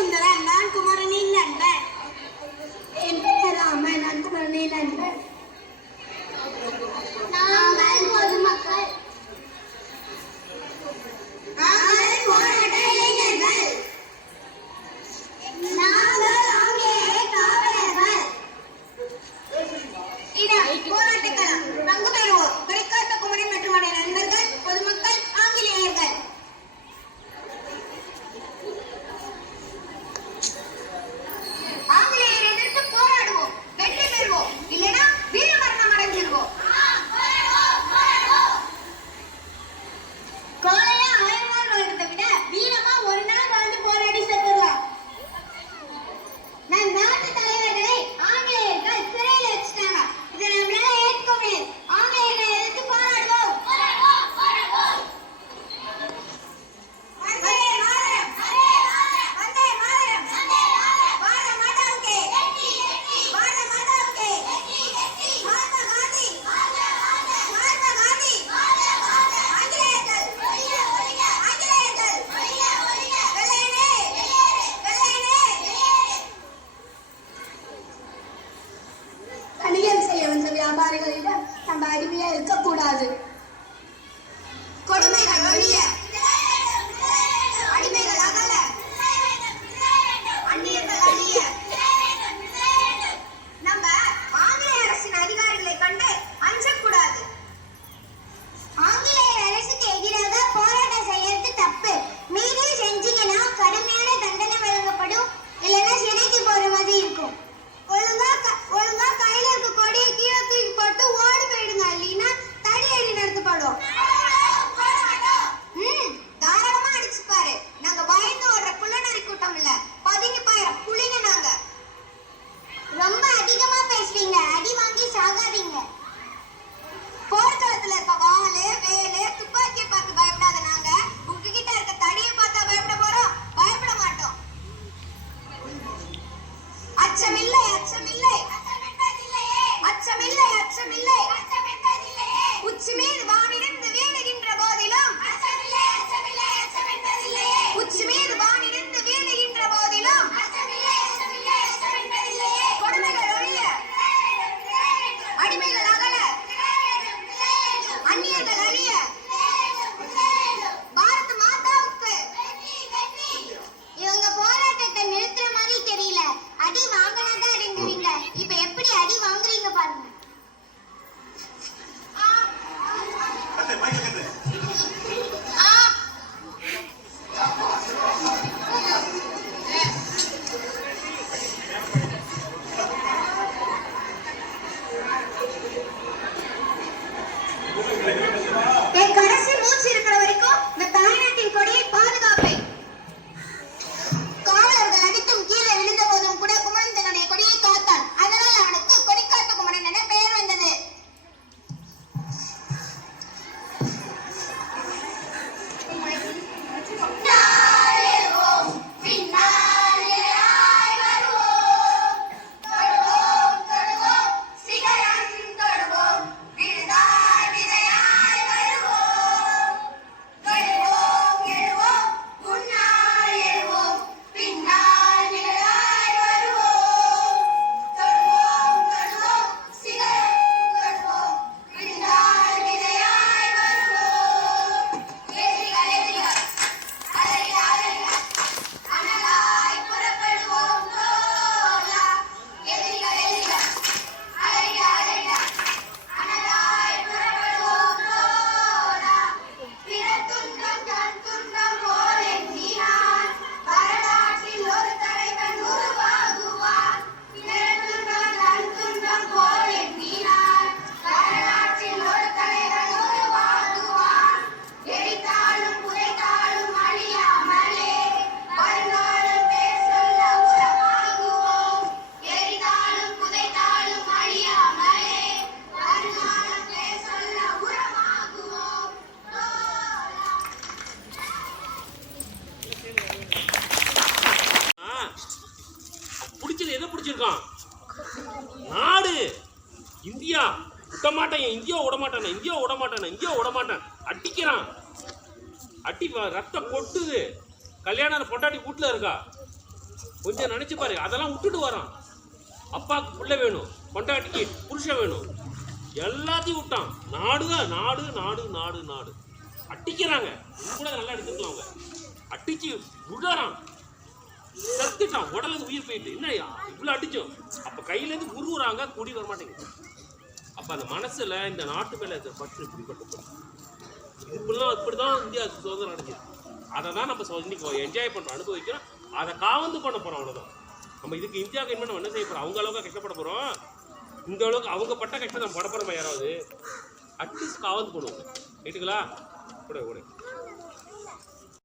சுந்தரன் நான் குமரனின் நண்பன் நம்ம அடிமையா இருக்கக்கூடாது. പശ്ചാത്തലമില്ല பிடிச்சிருக்கான் நாடு. இந்தியா. விட மாட்டேன் இந்தியா விட மாட்டானே இந்தியா விட மாட்டானே இந்தியா விட மாட்டேன் அடிக்கிறான். அடி ரத்தம் கொட்டுது. கல்யாணம் பொண்டாட்டி வீட்டில் இருக்கா? கொஞ்சம் நினைச்சு பாரு. அதெல்லாம் விட்டுட்டு வரான். அப்பாவுக்கு பிள்ளை வேணும். பொண்டாட்டிக்கு புருஷன் வேணும். எல்லாத்தையும் விட்டான். நாடு தான். நாடு நாடு நாடு நாடு. அடிக்கிறாங்க. கூட நல்லா எடுத்துக்கலாம் அவங்க. அடிச்சு விடுறான். செத்துட்டான் உடலுக்கு உயிர் போயிட்டு என்னையா? இவ்வளோ அடிச்சோம். அப்போ கையிலேருந்து உருவுறாங்க குடி வர மாட்டேங்குது. அப்போ அந்த மனசில் இந்த நாட்டு மேலே பற்று பிடிப்பட்டு இப்படிலாம் இதுக்குள்ளலாம் இப்படி தான் இந்தியா சுதந்திரம் அடைஞ்சது அதை தான் நம்ம இன்னைக்கு என்ஜாய் பண்ணுறோம் அனுபவிக்கிறோம். அதை காவந்து பண்ண போகிறோம் அவ்வளோதான் நம்ம இதுக்கு இந்தியாவுக்கு என்ன நம்ம என்ன செய்ய போகிறோம் அவங்க அளவுக்கு கஷ்டப்பட போகிறோம் இந்த அளவுக்கு அவங்க பட்ட கஷ்டம் நம்ம பட போகிறோமா யாராவது? அட்லீஸ்ட் காவந்து பண்ணுவோம். ரைட்டுங்களா கூட கூட.